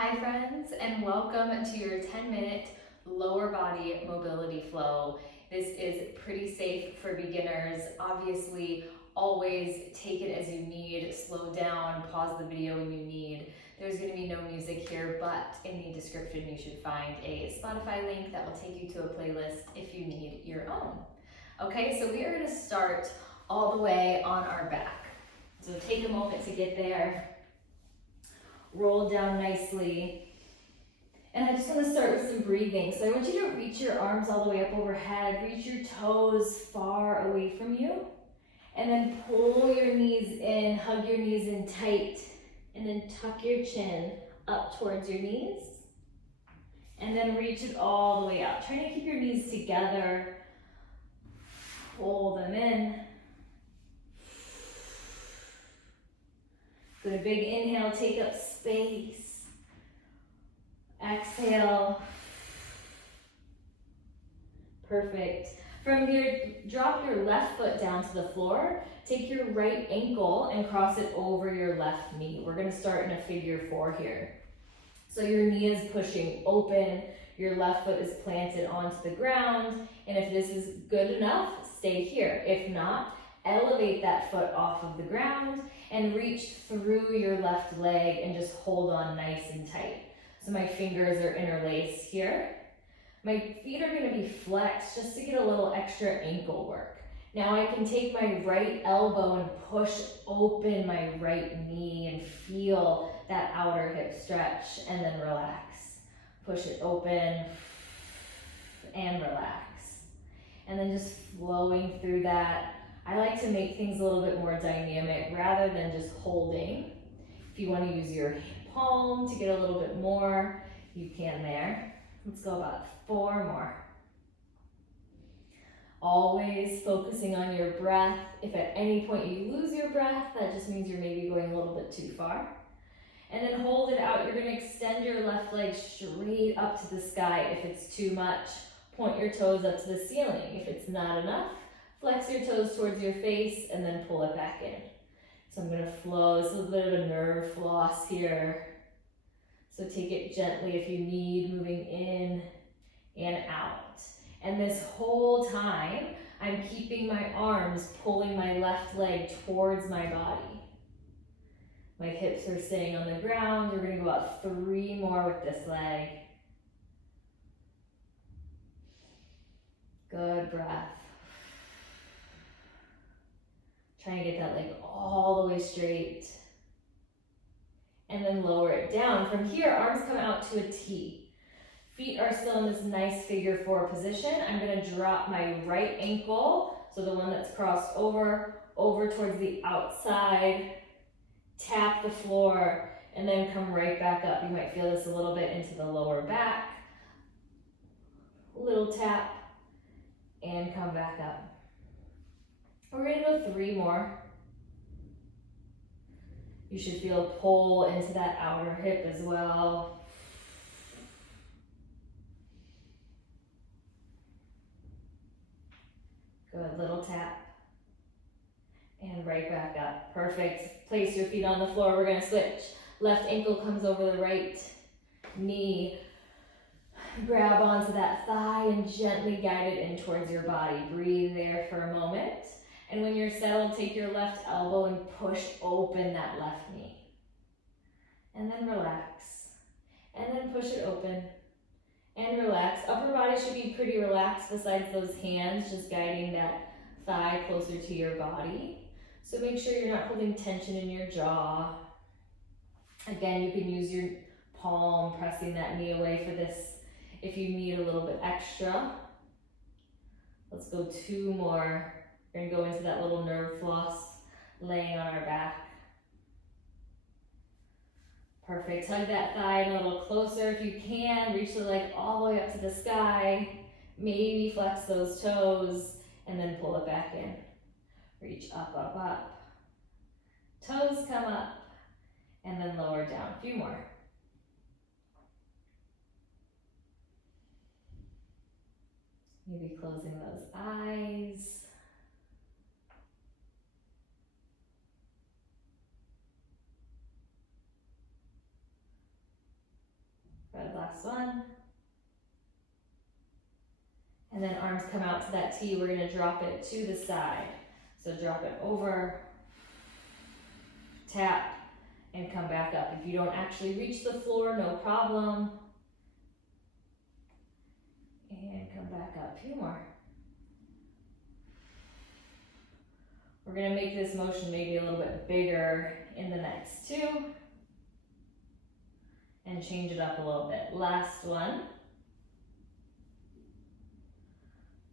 Hi friends, and welcome to your 10-minute lower body mobility flow. This is pretty safe for beginners. Obviously, always take it as you need, slow down, pause the video when you need. There's going to be no music here, but in the description you should find a Spotify link that will take you to a playlist if you need your own. Okay, so we are going to start all the way on our back. So take a moment to get there. Roll down nicely. And I just want to start with some breathing. So I want you to reach your arms all the way up overhead, reach your toes far away from you, and then pull your knees in, hug your knees in tight, and then tuck your chin up towards your knees, and then reach it all the way up. Try to keep your knees together, pull them in. Good, big inhale, take up space. Exhale. Perfect. From here, drop your left foot down to the floor. Take your right ankle and cross it over your left knee. We're gonna start in a figure 4 here. So your knee is pushing open, your left foot is planted onto the ground, and if this is good enough, stay here. If not, elevate that foot off of the ground and reach through your left leg and just hold on nice and tight. So my fingers are interlaced here. My feet are going to be flexed just to get a little extra ankle work. Now I can take my right elbow and push open my right knee and feel that outer hip stretch, and then relax. Push it open and relax. And then just flowing through that. I like to make things a little bit more dynamic rather than just holding. If you want to use your palm to get a little bit more, you can there. Let's go about 4 more. Always focusing on your breath. If at any point you lose your breath, that just means you're maybe going a little bit too far. And then hold it out. You're going to extend your left leg straight up to the sky. If it's too much, point your toes up to the ceiling. If it's not enough, flex your toes towards your face and then pull it back in. So I'm going to flow. This is a bit of a nerve floss here. So take it gently if you need, moving in and out. And this whole time, I'm keeping my arms pulling my left leg towards my body. My hips are staying on the ground. We're going to go about 3 more with this leg. Good breath. Try and get that leg all the way straight. And then lower it down. From here, arms come out to a T. Feet are still in this nice figure 4 position. I'm going to drop my right ankle, so the one that's crossed over towards the outside, tap the floor, and then come right back up. You might feel this a little bit into the lower back. Little tap, and come back up. We're going to go 3 more. You should feel a pull into that outer hip as well. Good, little tap. And right back up. Perfect. Place your feet on the floor. We're going to switch. Left ankle comes over the right knee. Grab onto that thigh and gently guide it in towards your body. Breathe there for a moment. And when you're settled, take your left elbow and push open that left knee. And then relax. And then push it open. And relax. Upper body should be pretty relaxed besides those hands, just guiding that thigh closer to your body. So make sure you're not holding tension in your jaw. Again, you can use your palm, pressing that knee away for this if you need a little bit extra. Let's go 2 more. We're going to go into that little nerve floss, laying on our back. Perfect. Hug that thigh in a little closer if you can. Reach the leg all the way up to the sky. Maybe flex those toes and then pull it back in. Reach up, up, up. Toes come up and then lower down. A few more. Maybe closing those eyes. last one. And then arms come out to that T. We're gonna drop it to the side. So drop it over, tap, and come back up. If you don't actually reach the floor, no problem. And come back up, a few more. We're gonna make this motion maybe a little bit bigger in the next two. And change it up a little bit. Last one.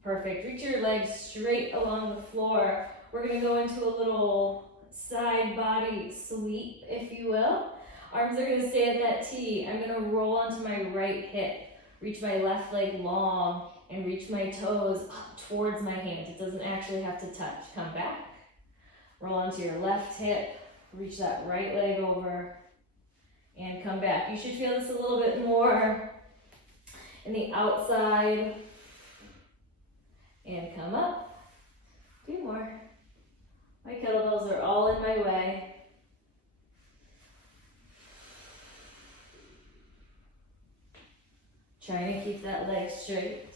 Perfect, reach your legs straight along the floor. We're gonna go into a little side body sweep, if you will. Arms are gonna stay at that T. I'm gonna roll onto my right hip, reach my left leg long, and reach my toes up towards my hands. It doesn't actually have to touch. Come back, roll onto your left hip, reach that right leg over, and come back. You should feel this a little bit more in the outside. And come up, a few more. My kettlebells are all in my way. Trying to keep that leg straight.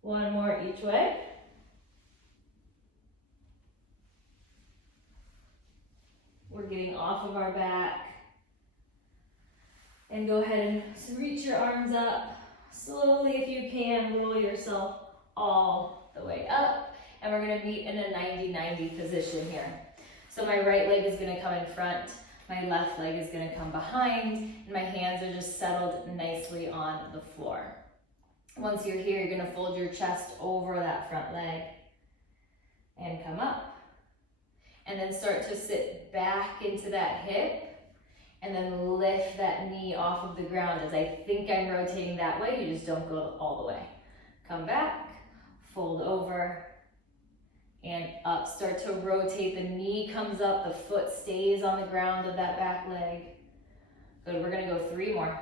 One more each way. We're getting off of our back. And go ahead and reach your arms up. Slowly, if you can, roll yourself all the way up. And we're gonna meet in a 90-90 position here. So my right leg is gonna come in front, my left leg is gonna come behind, and my hands are just settled nicely on the floor. Once you're here, you're gonna fold your chest over that front leg and come up. And then start to sit back into that hip. And then lift that knee off of the ground. As I think I'm rotating that way, you just don't go all the way. Come back, fold over, and up. Start to rotate, the knee comes up, the foot stays on the ground of that back leg. Good, we're gonna go 3 more.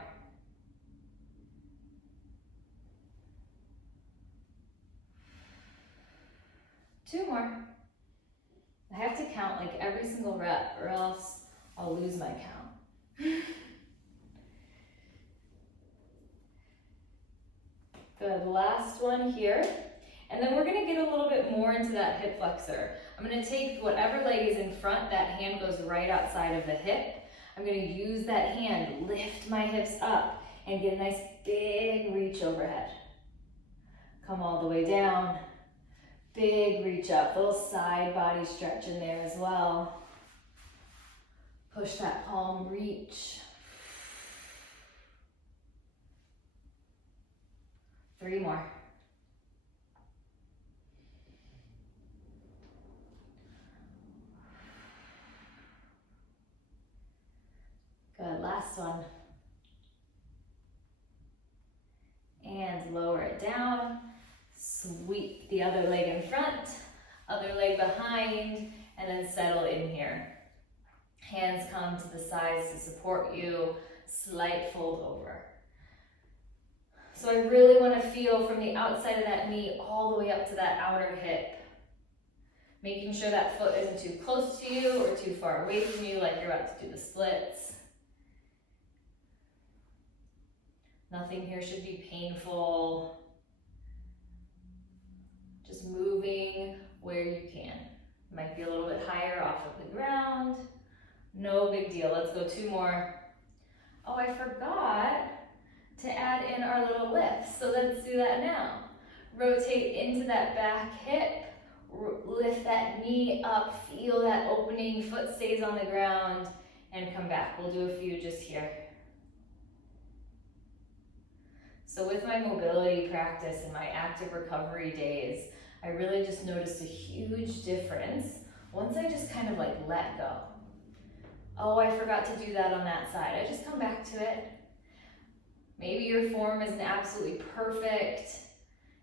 Two more. I have to count like every single rep or else I'll lose my count. Good, last one here. And then we're gonna get a little bit more into that hip flexor. I'm gonna take whatever leg is in front, that hand goes right outside of the hip. I'm gonna use that hand, lift my hips up, and get a nice big reach overhead. Come all the way down, big reach up, little side body stretch in there as well. Push that palm, reach. 3 more. Good, last one. And lower it down. Sweep the other leg in front, other leg behind, and then settle in here. Hands come to the sides to support you, slight fold over. So I really want to feel from the outside of that knee all the way up to that outer hip. Making sure that foot isn't too close to you or too far away from you, like you're about to do the splits. Nothing here should be painful. Just moving where you can. Might be a little bit higher off of the ground. No big deal. Let's go 2 more. Oh, I forgot to add in our little lifts. So let's do that now. Rotate into that back hip. Lift that knee up. Feel that opening. Foot stays on the ground. And come back. We'll do a few just here. So with my mobility practice and my active recovery days, I really just noticed a huge difference once I just kind of like let go. Oh, I forgot to do that on that side. I just come back to it. Maybe your form isn't absolutely perfect.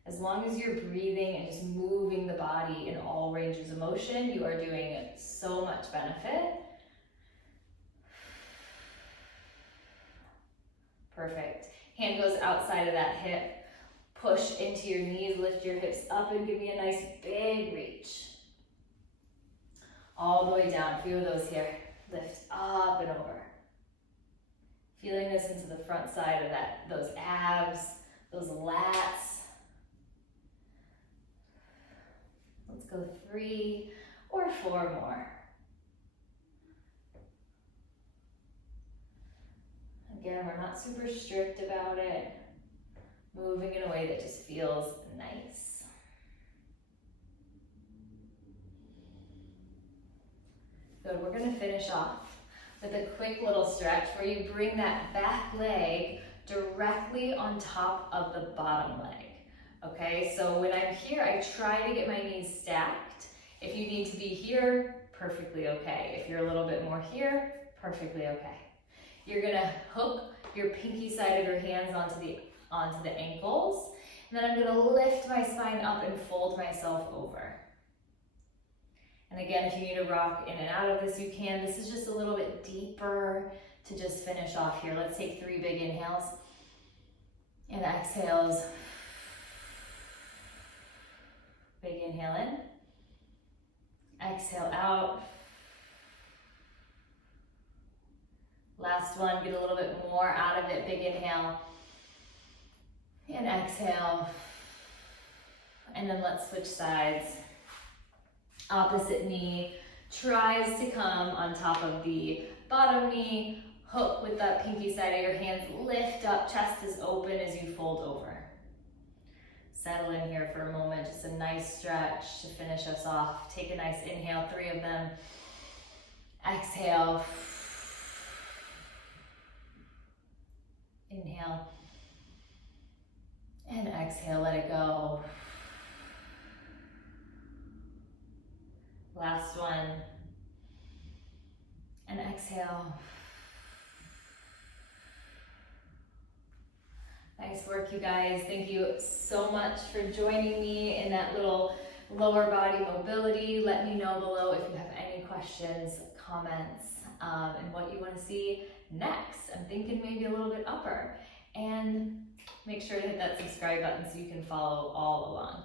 As long as you're breathing and just moving the body in all ranges of motion, you are doing so much benefit. Perfect. Hand goes outside of that hip. Push into your knees, lift your hips up and give me a nice big reach. All the way down, a few of those here. Lift up and over. Feeling this into the front side of those abs, those lats. Let's go 3 or 4 more. Again, we're not super strict about it. Moving in a way that just feels nice. Good, we're gonna finish off with a quick little stretch where you bring that back leg directly on top of the bottom leg. Okay, so when I'm here, I try to get my knees stacked. If you need to be here, perfectly okay. If you're a little bit more here, perfectly okay. You're gonna hook your pinky side of your hands onto the ankles, and then I'm gonna lift my spine up and fold myself over. And again, if you need to rock in and out of this, you can. This is just a little bit deeper to just finish off here. Let's take 3 big inhales and exhales. Big inhale in, exhale out. Last one, get a little bit more out of it. Big inhale and exhale. And then let's switch sides. Opposite knee tries to come on top of the bottom knee. Hook with that pinky side of your hands. Lift up, chest is open as you fold over. Settle in here for a moment. Just a nice stretch to finish us off. Take a nice inhale, 3 of them. Exhale. Inhale. And exhale, let it go. Last one. And exhale. Nice work, you guys. Thank you so much for joining me in that little lower body mobility. Let me know below if you have any questions, comments, and what you want to see next. I'm thinking maybe a little bit upper. And make sure to hit that subscribe button so you can follow all along.